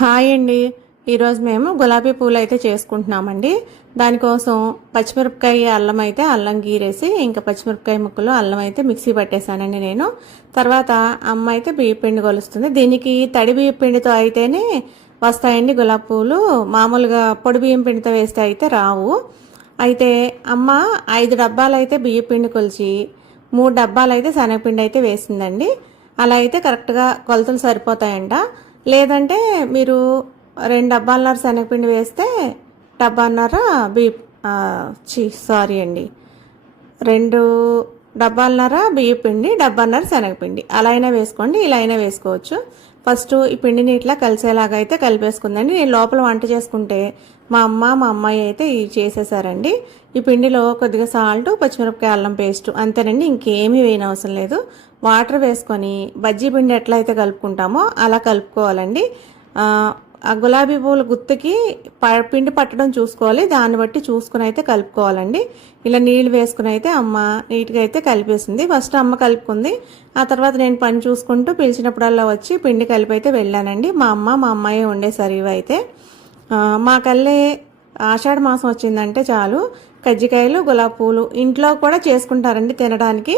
Hi అండి. ఈరోజు మేము గులాబీ పూలు అయితే చేసుకుంటున్నామండి. దానికోసం పచ్చిమిరపకాయ అల్లం అయితే అల్లం గీరేసి ఇంకా పచ్చిమిరపకాయ ముక్కలు అల్లం అయితే మిక్సీ పట్టేశానండి నేను. తర్వాత అమ్మ అయితే బియ్యపిండి కొలుస్తుంది. దీనికి తడి బియ్యపిండితో అయితేనే వస్తాయండి గులాబీ పూలు. మామూలుగా పొడి బియ్యం పిండితో వేస్తే అయితే రావు. అయితే అమ్మ ఐదు డబ్బాలు అయితే బియ్యపిండి కొలిచి మూడు డబ్బాలు అయితే శనగపిండి అయితే వేసిందండి. అలా అయితే కరెక్ట్గా కొలతలు సరిపోతాయంట. లేదంటే మీరు రెండు డబ్బాలన్నర శనగపిండి వేస్తే డబ్బాన్నర బియ్య చీ సారీ అండి. రెండు డబ్బాలన్నర బియ్య పిండి డబ్బాన్నర శనగపిండి. అలా అయినా వేసుకోండి ఇలా అయినా వేసుకోవచ్చు. ఫస్ట్ ఈ పిండిని ఇట్లా కలిసేలాగా అయితే కలిపేసుకుందండి. నేను లోపల వంట చేసుకుంటే మా అమ్మ మా అమ్మాయి అయితే ఇవి చేసేసారండి. ఈ పిండిలో కొద్దిగా సాల్ట్ పచ్చిమిరపకాయ అల్లం పేస్ట్ అంతేనండి. ఇంకేమీ వేయనవసరం లేదు. వాటర్ వేసుకొని బజ్జీ పిండి ఎట్లా అయితే కలుపుకుంటామో అలా కలుపుకోవాలండి. ఆ గులాబీ పువ్వుల గుత్తుకి పిండి పట్టడం చూసుకోవాలి. దాన్ని బట్టి చూసుకుని అయితే కలుపుకోవాలండి. ఇలా నీళ్ళు వేసుకుని అయితే అమ్మ నీట్గా అయితే కలిపేసింది. ఫస్ట్ అమ్మ కలుపుకుంది. ఆ తర్వాత నేను పని చూసుకుంటూ పిలిచినప్పుడల్లా వచ్చి పిండి కలిపి అయితే వెళ్ళానండి. మా అమ్మ మా అమ్మాయి ఉండేసరి ఇవి అయితే మాకల్లే ఆషాఢ మాసం వచ్చిందంటే చాలు. కజ్జికాయలు గులాబీ పూలు ఇంట్లో కూడా చేసుకుంటారండి తినడానికి.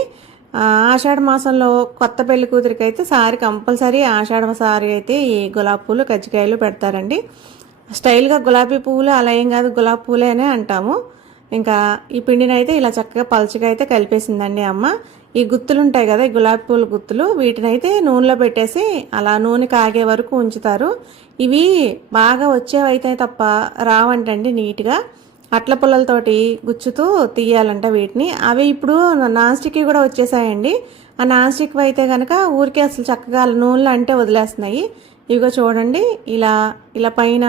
ఆషాఢ మాసంలో కొత్త పెళ్ళి కూతురికి అయితే సారీ కంపల్సరీ ఆషాఢ సారీ అయితే ఈ గులాబీ పూలు కజ్జికాయలు పెడతారండి. స్టైల్గా గులాబీ పువ్వులు అలా ఏం కాదు గులాబీ పూలే అనే అంటాము. ఇంకా ఈ పిండిని అయితే ఇలా చక్కగా పలుచగా అయితే కలిపేసిందండి అమ్మ. ఈ గుత్తులు ఉంటాయి కదా ఈ గులాబీ పూల గుత్తులు వీటిని అయితే నూనెలో పెట్టేసి అలా నూనె కాగే వరకు ఉంచుతారు. ఇవి బాగా వచ్చేవైతే తప్ప రావంటండి నీట్గా. అట్ల పుల్లలతోటి గుచ్చుతూ తీయాలంట వీటిని. అవి ఇప్పుడు నాన్ స్టిక్ కూడా వచ్చేసాయండి. ఆ నాన్ స్టిక్ అయితే కనుక ఊరికే అసలు చక్కగా నూనెలు అంటే వదిలేస్తున్నాయి. ఇవిగో చూడండి ఇలా ఇలా పైన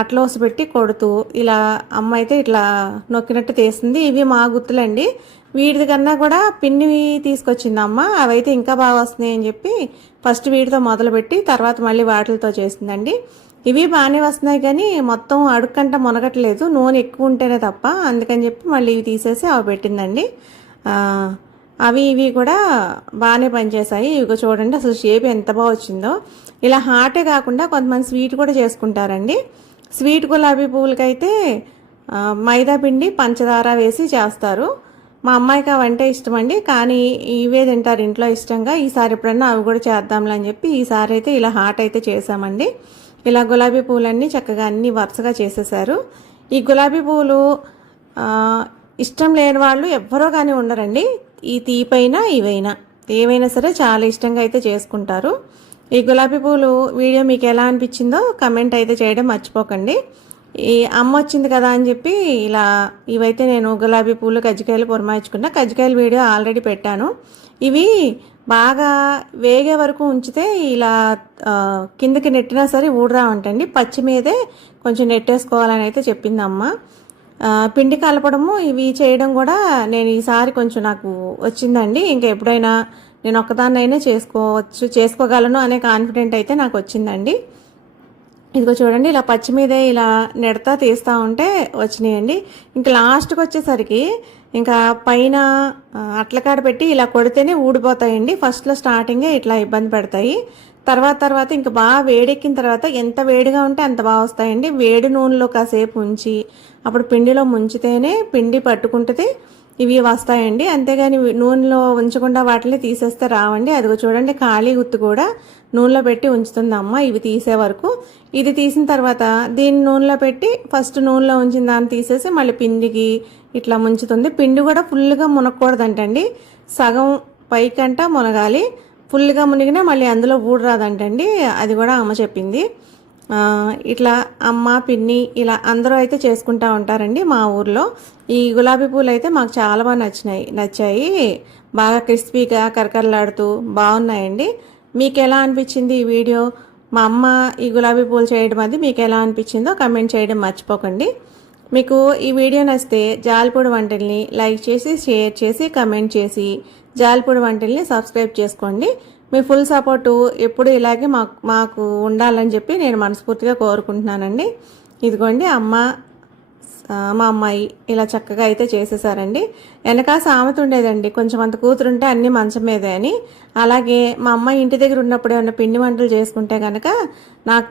అట్లోసి పెట్టి కొడుతూ ఇలా అమ్మ అయితే ఇట్లా నొక్కినట్టు తీస్తుంది ఇవి మా గుర్తులండి వీటిది కన్నా కూడా పిన్ని తీసుకొచ్చింది అమ్మ. అవైతే ఇంకా బాగా వస్తున్నాయి అని చెప్పి ఫస్ట్ వీటితో మొదలుపెట్టి తర్వాత మళ్ళీ వాటిలతో చేసిందండి. ఇవి బాగానే వస్తున్నాయి కానీ మొత్తం అడుక్కంట మునగట్లేదు. నూనె ఎక్కువ ఉంటేనే తప్ప. అందుకని చెప్పి మళ్ళీ ఇవి తీసేసి అవి పెట్టిందండి. అవి ఇవి కూడా బాగానే పనిచేశాయి. ఇవి చూడండి అసలు షేప్ ఎంత బాగా వచ్చిందో. ఇలా హాటే కాకుండా కొంతమంది స్వీట్ కూడా చేసుకుంటారండి. స్వీట్ గులాబీ పువ్వులకైతే మైదా పిండి పంచదార వేసి చేస్తారు. మా అమ్మాయికి అవంటే ఇష్టం అండి కానీ ఇవే తింటారు. ఇంట్లో ఇష్టంగా ఈసారి ఎప్పుడన్నా అవి కూడా చేద్దాంలే అని చెప్పి ఈసారి అయితే ఇలా హాట్ అయితే చేసామండి ఇలా గులాబీ పూలన్నీ చక్కగా అన్ని వరుసగా చేసేసారు ఈ గులాబీ పూలు ఇష్టం లేని వాళ్ళు ఎవ్వరో కానీ ఉండరండి. ఈ తీపైనా ఇవైనా. ఏవైనా సరే చాలా ఇష్టంగా అయితే చేసుకుంటారు. ఈ గులాబీ పూలు వీడియో మీకు ఎలా అనిపించిందో కమెంట్ అయితే చేయడం మర్చిపోకండి. ఈ అమ్మ వచ్చింది కదా అని చెప్పి ఇలా ఇవైతే నేను గులాబీ పూలు కజ్జికాయలు పురమాయించుకున్నా కజ్జికాయల వీడియో ఆల్రెడీ పెట్టాను. ఇవి బాగా వేగే వరకు ఉంచితే ఇలా కిందకి నెట్టినా సరే ఊడరావంటండి. పచ్చి మీదే కొంచెం నెట్టేసుకోవాలని అయితే చెప్పింది అమ్మ. పిండి కలపడము ఇవి చేయడం కూడా నేను ఈసారి కొంచెం నాకు వచ్చిందండి. ఇంకా ఎప్పుడైనా నేను ఒక్కదాన్నైనా చేసుకోవచ్చు చేసుకోగలను అనే కాన్ఫిడెంట్ అయితే నాకు వచ్చిందండి. ఇదిగో చూడండి ఇలా పచ్చి మీదే ఇలా నెడతా తీస్తూ ఉంటే వచ్చినాయండి. ఇంకా లాస్ట్కి వచ్చేసరికి ఇంకా పైన అట్లకాడ పెట్టి ఇలా కొడితేనే ఊడిపోతాయండి. ఫస్ట్లో స్టార్టింగే ఇట్లా ఇబ్బంది పెడతాయి. తర్వాత తర్వాత ఇంకా బాగా వేడెక్కిన తర్వాత ఎంత వేడిగా ఉంటే అంత బాగా వస్తాయండి. వేడి నూనెలో కాసేపు ఉంచి అప్పుడు పిండిలో ముంచితేనే పిండి పట్టుకుంటుంది. ఇవి వస్తాయండి. అంతేగాని నూనెలో ఉంచకుండా వాటిని తీసేస్తే రావండి. అదిగో చూడండి ఖాళీ గుత్తు కూడా నూనెలో పెట్టి ఉంచుతుంది అమ్మ ఇవి తీసే వరకు. ఇది తీసిన తర్వాత దీన్ని నూనెలో పెట్టి ఫస్ట్ నూనెలో ఉంచిన దాన్ని తీసేసి మళ్ళీ పిండికి ఇట్లా ముంచుతుంది. పిండి కూడా ఫుల్గా మునగకూడదంటండి. సగం పైకంట మునగాలి. ఫుల్గా మునిగినా మళ్ళీ అందులో ఊడరాదంటండి. అది కూడా అమ్మ చెప్పింది. ఇట్లా అమ్మ పిన్ని ఇలా అందరూ అయితే చేసుకుంటూ ఉంటారండి మా ఊర్లో. ఈ గులాబీ పూలు అయితే మాకు చాలా బాగా నచ్చినాయి నచ్చాయి. బాగా క్రిస్పీగా కరకరలాడుతూ బాగున్నాయండి. మీకు ఎలా అనిపించింది ఈ వీడియో? మా అమ్మ ఈ గులాబీ పూలు చేయడం అది మీకు ఎలా అనిపించిందో కమెంట్ చేయడం మర్చిపోకండి. మీకు ఈ వీడియో నచ్చితే జాలిపూడి వంటల్ని లైక్ చేసి షేర్ చేసి కమెంట్ చేసి జాలిపూడి వంటల్ని సబ్స్క్రైబ్ చేసుకోండి. మీ ఫుల్ సపోర్టు ఎప్పుడు ఇలాగే మాకు మాకు ఉండాలని చెప్పి నేను మనస్ఫూర్తిగా కోరుకుంటున్నానండి. ఇదిగోండి అమ్మ మా అమ్మాయి ఇలా చక్కగా అయితే చేసేసారండి. వెనక సామెత ఉండేదండి కొంచెం అంత కూతురుంటే అన్నీ మంచం మీదే అని. అలాగే మా అమ్మాయి ఇంటి దగ్గర ఉన్నప్పుడు ఏమైనా పిండి వంటలు చేసుకుంటే కనుక నాకు